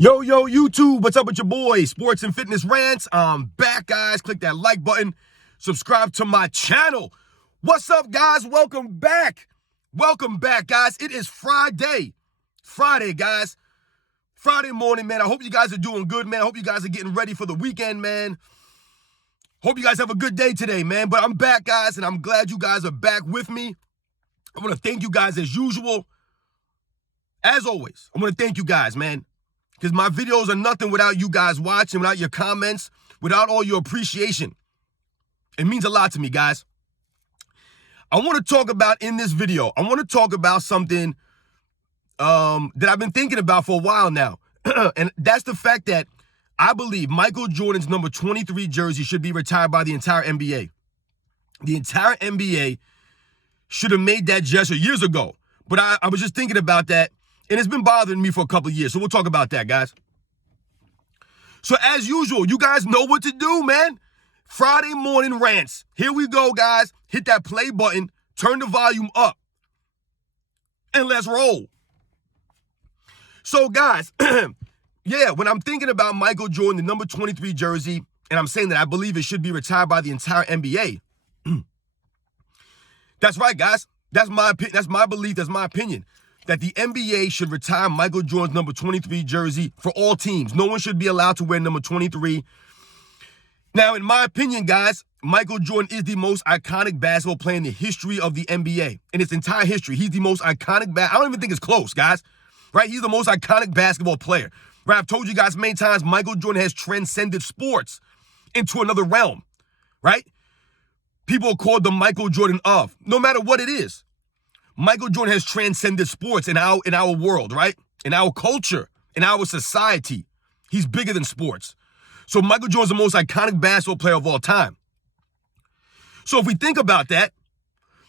Yo, YouTube, what's up with your boy? Sports and Fitness Rants. I'm back, guys. Click that like button. Subscribe to my channel. What's up, guys? Welcome back. Welcome back, guys. It is Friday. Friday, guys. Friday morning, man. I hope you guys are doing good, man. I hope you guys are getting ready for the weekend, man. Hope you guys have a good day today, man. But I'm back, guys, and I'm glad you guys are back with me. I want to thank you guys as usual. As always, I want to thank you guys, man. Because my videos are nothing without you guys watching, without your comments, without all your appreciation. It means a lot to me, guys. I want to talk about in this video, I want to talk about something that I've been thinking about for a while now. And that's the fact that I believe Michael Jordan's number 23 jersey should be retired by the entire NBA. The entire NBA should have made that gesture years ago. But I was just thinking about that. And it's been bothering me for a couple of years. So we'll talk about that, guys. So as usual, you guys know what to do, man. Friday morning rants. Here we go, guys. Hit that play button. Turn the volume up. And let's roll. So, guys, yeah, when I'm thinking about Michael Jordan, the number 23 jersey, and I'm saying that I believe it should be retired by the entire NBA. That's right, guys. That's my opinion. That's my belief. That's my opinion. That the NBA should retire Michael Jordan's number 23 jersey for all teams. No one should be allowed to wear number 23. Now, in my opinion, guys, Michael Jordan is the most iconic basketball player in the history of the NBA. In its entire history, he's the most iconic I don't even think it's close, guys. Right? He's the most iconic basketball player. Right? I've told you guys many times, Michael Jordan has transcended sports into another realm. Right? People are called the Michael Jordan of. No matter what it is. Michael Jordan has transcended sports in our world, right? In our culture, in our society. He's bigger than sports. So Michael Jordan's the most iconic basketball player of all time. So if we think about that,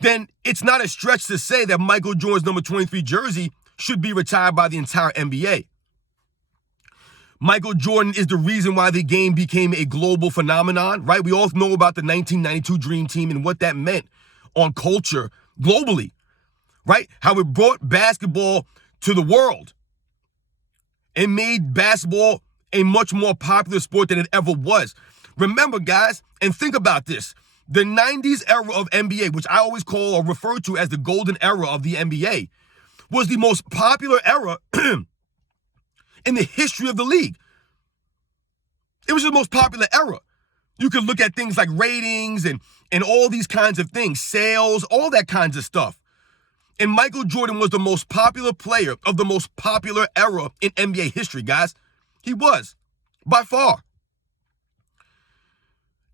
then it's not a stretch to say that Michael Jordan's number 23 jersey should be retired by the entire NBA. Michael Jordan is the reason why the game became a global phenomenon, right? We all know about the 1992 Dream Team and what that meant on culture globally. Right? How it brought basketball to the world. It made basketball a much more popular sport than it ever was. Remember, guys, and think about this. The 90s era of NBA, which I always call or refer to as the golden era of the NBA, was the most popular era in the history of the league. It was the most popular era. You could look at things like ratings and all these kinds of things, sales, all that kinds of stuff. And Michael Jordan was the most popular player of the most popular era in NBA history, guys. He was, by far.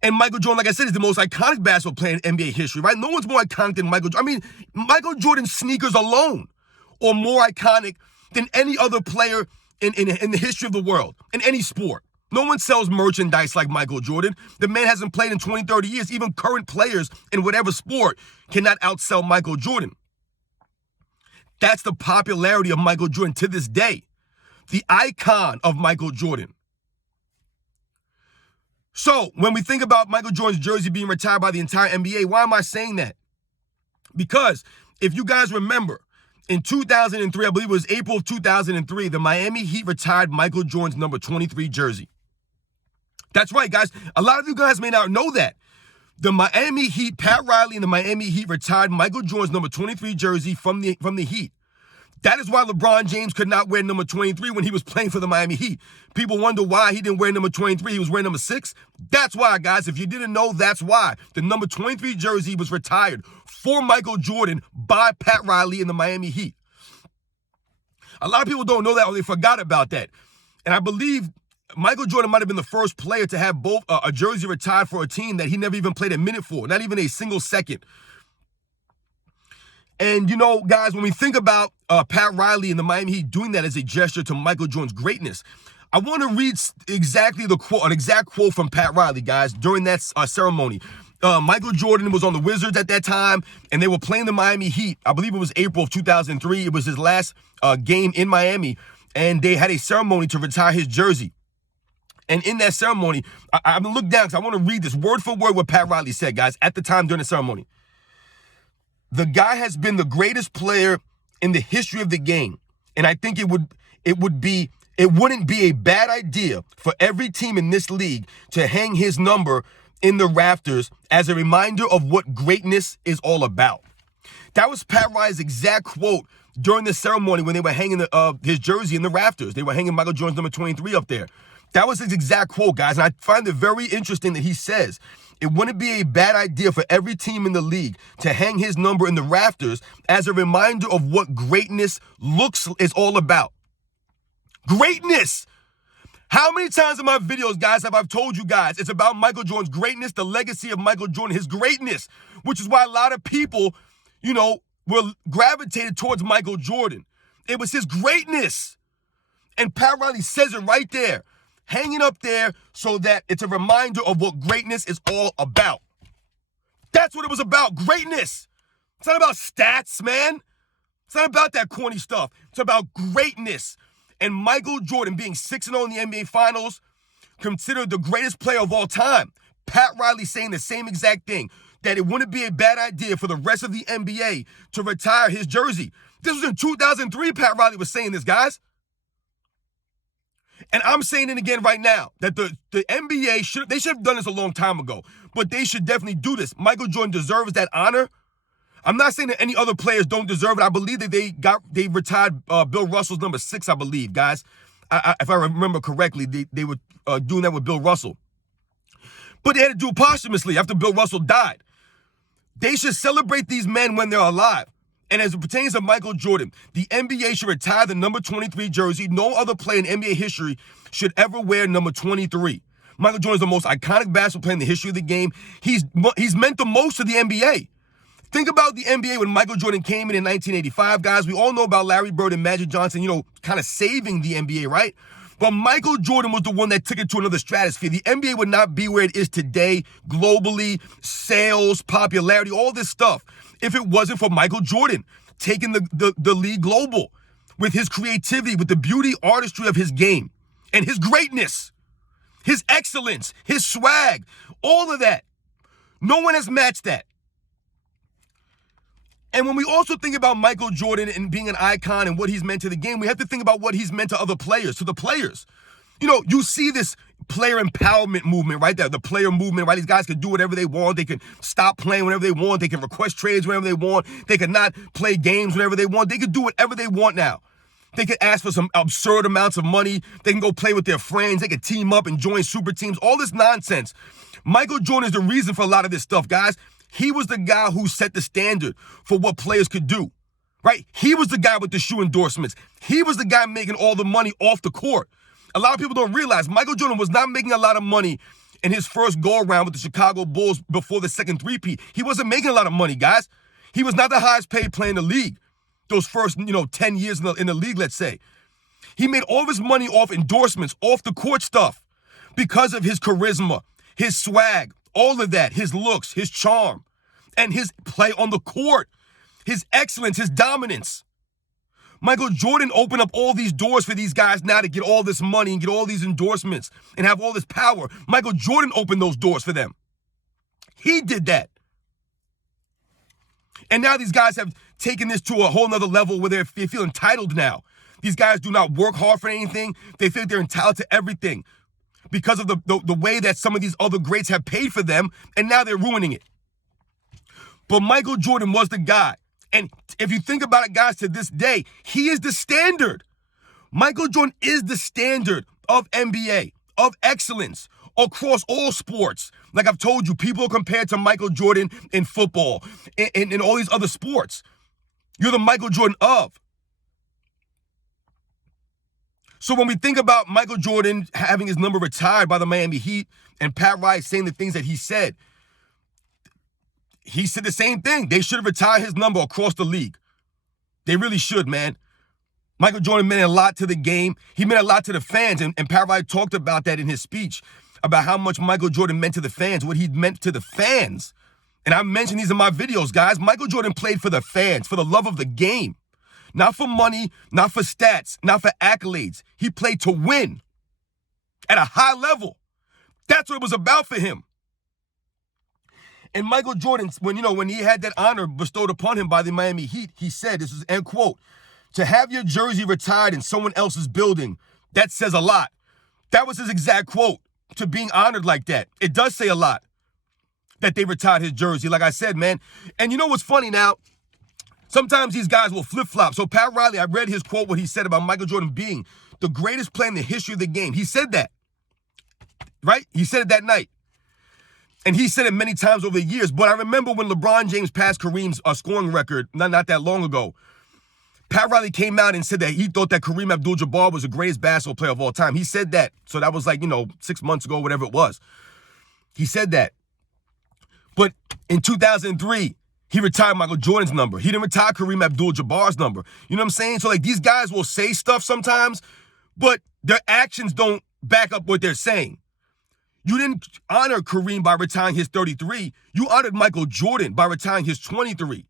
And Michael Jordan, like I said, is the most iconic basketball player in NBA history, right? No one's more iconic than Michael Jordan. I mean, Michael Jordan's sneakers alone are more iconic than any other player in the history of the world, in any sport. No one sells merchandise like Michael Jordan. The man hasn't played in 20, 30 years. Even current players in whatever sport cannot outsell Michael Jordan. That's the popularity of Michael Jordan to this day. The icon of Michael Jordan. So, when we think about Michael Jordan's jersey being retired by the entire NBA, why am I saying that? Because if you guys remember, in 2003, I believe it was April of 2003, the Miami Heat retired Michael Jordan's number 23 jersey. That's right, guys. A lot of you guys may not know that. The Miami Heat, Pat Riley and the Miami Heat retired Michael Jordan's number 23 jersey from the Heat. That is why LeBron James could not wear number 23 when he was playing for the Miami Heat. People wonder why he didn't wear number 23. He was wearing number 6. That's why, guys. If you didn't know, that's why. The number 23 jersey was retired for Michael Jordan by Pat Riley and the Miami Heat. A lot of people don't know that or they forgot about that. And I believe Michael Jordan might have been the first player to have both a jersey retired for a team that he never even played a minute for, not even a single second. And, you know, guys, when we think about Pat Riley and the Miami Heat doing that as a gesture to Michael Jordan's greatness, I want to read exactly an exact quote from Pat Riley, guys, during that ceremony. Michael Jordan was on the Wizards at that time, and they were playing the Miami Heat. I believe it was April of 2003. It was his last game in Miami, and they had a ceremony to retire his jersey. And in that ceremony, I'm going to look down because I want to read this word for word what Pat Riley said, guys, at the time during the ceremony. The guy has been the greatest player in the history of the game. And I think it would be it wouldn't be a bad idea for every team in this league to hang his number in the rafters as a reminder of what greatness is all about. That was Pat Riley's exact quote during the ceremony when they were hanging his jersey in the rafters. They were hanging Michael Jordan's number 23 up there. That was his exact quote, guys. And I find it very interesting that he says it wouldn't be a bad idea for every team in the league to hang his number in the rafters as a reminder of what greatness is all about. Greatness. How many times in my videos, guys, have I told you guys it's about Michael Jordan's greatness, the legacy of Michael Jordan, his greatness, which is why a lot of people, were gravitated towards Michael Jordan. It was his greatness. And Pat Riley says it right there, hanging up there so that it's a reminder of what greatness is all about. That's what it was about, greatness. It's not about stats, man. It's not about that corny stuff. It's about greatness. And Michael Jordan being 6-0 in the NBA Finals, considered the greatest player of all time. Pat Riley saying the same exact thing, that it wouldn't be a bad idea for the rest of the NBA to retire his jersey. This was in 2003, Pat Riley was saying this, guys. And I'm saying it again right now, that the NBA should have done this a long time ago, but they should definitely do this. Michael Jordan deserves that honor. I'm not saying that any other players don't deserve it. I believe that they retired Bill Russell's number 6, I believe, guys. If I remember correctly, they were doing that with Bill Russell. But they had to do it posthumously after Bill Russell died. They should celebrate these men when they're alive. And as it pertains to Michael Jordan, the NBA should retire the number 23 jersey. No other player in NBA history should ever wear number 23. Michael Jordan is the most iconic basketball player in the history of the game. He's meant the most to the NBA. Think about the NBA when Michael Jordan came in 1985, guys. We all know about Larry Bird and Magic Johnson, kind of saving the NBA, right? But Michael Jordan was the one that took it to another stratosphere. The NBA would not be where it is today, globally, sales, popularity, all this stuff, if it wasn't for Michael Jordan taking the league global with his creativity, with the beauty, artistry of his game, and his greatness, his excellence, his swag, all of that. No one has matched that. And when we also think about Michael Jordan and being an icon and what he's meant to the game, we have to think about what he's meant to other players, to the players. You see this player empowerment movement, right? The player movement, right? These guys can do whatever they want. They can stop playing whenever they want. They can request trades whenever they want. They can not play games whenever they want. They can do whatever they want now. They can ask for some absurd amounts of money. They can go play with their friends. They can team up and join super teams. All this nonsense. Michael Jordan is the reason for a lot of this stuff, guys. He was the guy who set the standard for what players could do, right? He was the guy with the shoe endorsements. He was the guy making all the money off the court. A lot of people don't realize Michael Jordan was not making a lot of money in his first go-around with the Chicago Bulls before the second three-peat. He wasn't making a lot of money, guys. He was not the highest paid player in the league those first, 10 years in the league, let's say. He made all of his money off endorsements, off the court stuff, because of his charisma, his swag, all of that, his looks, his charm, and his play on the court, his excellence, his dominance. Michael Jordan opened up all these doors for these guys now to get all this money and get all these endorsements and have all this power. Michael Jordan opened those doors for them. He did that. And now these guys have taken this to a whole nother level where they feel entitled now. These guys do not work hard for anything. They think they're entitled to everything because of the way that some of these other greats have paid for them, and now they're ruining it. But Michael Jordan was the guy. And if you think about it, guys, to this day, he is the standard. Michael Jordan is the standard of NBA, of excellence across all sports. Like I've told you, people are compared to Michael Jordan in football, in all these other sports. You're the Michael Jordan of. So when we think about Michael Jordan having his number retired by the Miami Heat and Pat Riley saying the things that he said the same thing. They should have retired his number across the league. They really should, man. Michael Jordan meant a lot to the game. He meant a lot to the fans, and Pat Riley talked about that in his speech, about how much Michael Jordan meant to the fans, what he meant to the fans. And I mentioned these in my videos, guys. Michael Jordan played for the fans, for the love of the game. Not for money, not for stats, not for accolades. He played to win at a high level. That's what it was about for him. And Michael Jordan, when he had that honor bestowed upon him by the Miami Heat, he said, this is end quote, "To have your jersey retired in someone else's building That says a lot. That was his exact quote, to being honored like that. It does say a lot that they retired his jersey, like I said, man. And you know what's funny now? Sometimes these guys will flip-flop. So Pat Riley, I read his quote, what he said about Michael Jordan being the greatest player in the history of the game. He said that, right? He said it that night. And he said it many times over the years. But I remember when LeBron James passed Kareem's scoring record not that long ago, Pat Riley came out and said that he thought that Kareem Abdul-Jabbar was the greatest basketball player of all time. He said that. So that was like, 6 months ago, whatever it was. He said that. But in 2003, he retired Michael Jordan's number. He didn't retire Kareem Abdul-Jabbar's number. You know what I'm saying? So like these guys will say stuff sometimes, but their actions don't back up what they're saying. You didn't honor Kareem by retiring his 33. You honored Michael Jordan by retiring his 23.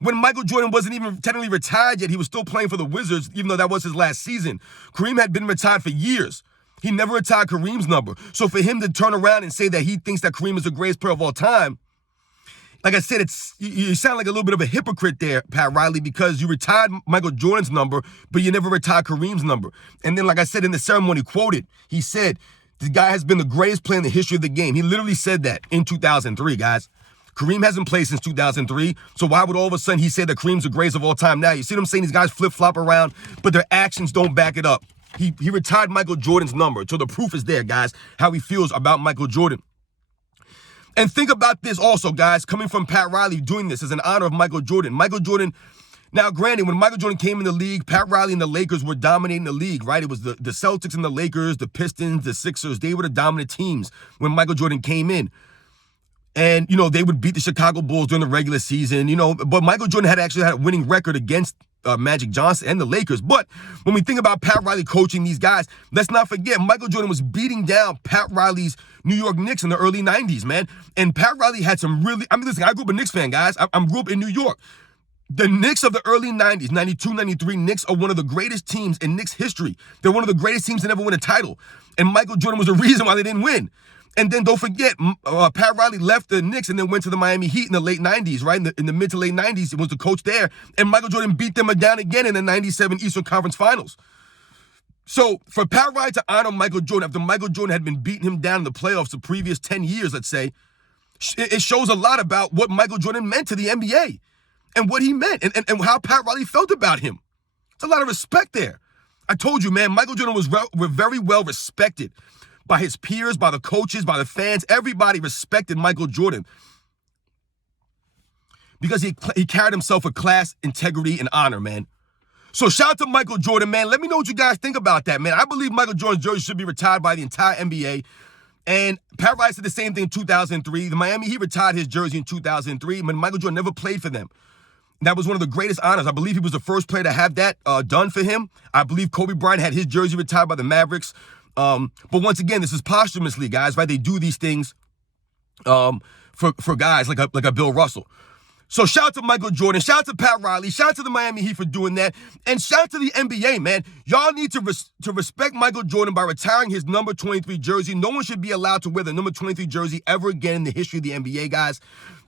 When Michael Jordan wasn't even technically retired yet, he was still playing for the Wizards, even though that was his last season. Kareem had been retired for years. He never retired Kareem's number. So for him to turn around and say that he thinks that Kareem is the greatest player of all time, like I said, you sound like a little bit of a hypocrite there, Pat Riley, because you retired Michael Jordan's number, but you never retired Kareem's number. And then, like I said in the ceremony, quoted, he said, "This guy has been the greatest player in the history of the game." He literally said that in 2003, guys. Kareem hasn't played since 2003, so why would all of a sudden he say that Kareem's the greatest of all time now? You see what I'm saying? These guys flip-flop around, but their actions don't back it up. He retired Michael Jordan's number, so the proof is there, guys, how he feels about Michael Jordan. And think about this also, guys, coming from Pat Riley doing this as an honor of Michael Jordan. Michael Jordan, now granted, when Michael Jordan came in the league, Pat Riley and the Lakers were dominating the league, right? It was the Celtics and the Lakers, the Pistons, the Sixers. They were the dominant teams when Michael Jordan came in. And, they would beat the Chicago Bulls during the regular season, but Michael Jordan had actually had a winning record against Magic Johnson and the Lakers. But when we think about Pat Riley coaching these guys, let's not forget Michael Jordan was beating down Pat Riley's New York Knicks in the early 90s, man. And Pat Riley had some listen, I grew up a Knicks fan, guys. I grew up in New York. The Knicks of the early 90s, 92, 93, Knicks are one of the greatest teams in Knicks history. They're one of the greatest teams to ever win a title. And Michael Jordan was the reason why they didn't win. And then don't forget, Pat Riley left the Knicks and then went to the Miami Heat in the late 90s, right? In the mid to late 90s, he was the coach there. And Michael Jordan beat them down again in the 97 Eastern Conference Finals. So for Pat Riley to honor Michael Jordan after Michael Jordan had been beating him down in the playoffs the previous 10 years, let's say, it shows a lot about what Michael Jordan meant to the NBA and what he meant and how Pat Riley felt about him. It's a lot of respect there. I told you, man, Michael Jordan was very well respected by his peers, by the coaches, by the fans. Everybody respected Michael Jordan because he carried himself with class, integrity, and honor, man. So shout out to Michael Jordan, man. Let me know what you guys think about that, man. I believe Michael Jordan's jersey should be retired by the entire NBA. And Pat Riley said the same thing in 2003. The Miami Heat retired his jersey in 2003, but Michael Jordan never played for them. That was one of the greatest honors. I believe he was the first player to have that done for him. I believe Kobe Bryant had his jersey retired by the Mavericks. But once again, this is posthumously, guys, right? They do these things for guys like a Bill Russell. So shout out to Michael Jordan, shout out to Pat Riley, shout out to the Miami Heat for doing that, and shout out to the NBA, man. Y'all need to respect Michael Jordan by retiring his number 23 jersey. No one should be allowed to wear the number 23 jersey ever again in the history of the NBA, guys.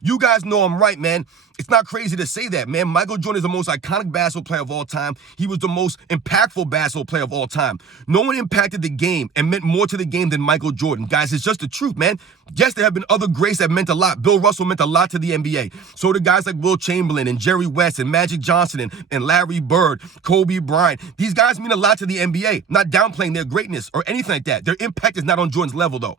You guys know I'm right, man. It's not crazy to say that, man. Michael Jordan is the most iconic basketball player of all time. He was the most impactful basketball player of all time. No one impacted the game and meant more to the game than Michael Jordan. Guys, it's just the truth, man. Yes, there have been other greats that meant a lot. Bill Russell meant a lot to the NBA. So did guys like Will Chamberlain and Jerry West and Magic Johnson and Larry Bird, Kobe Bryant. These guys mean a lot to the NBA. Not downplaying their greatness or anything like that. Their impact is not on Jordan's level, though.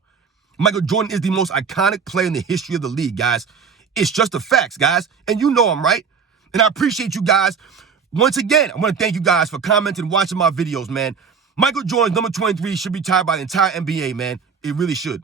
Michael Jordan is the most iconic player in the history of the league, guys. It's just the facts, guys. And you know I'm right. And I appreciate you guys. Once again, I want to thank you guys for commenting and watching my videos, man. Michael Jordan's number 23 should be tied by the entire NBA, man. It really should.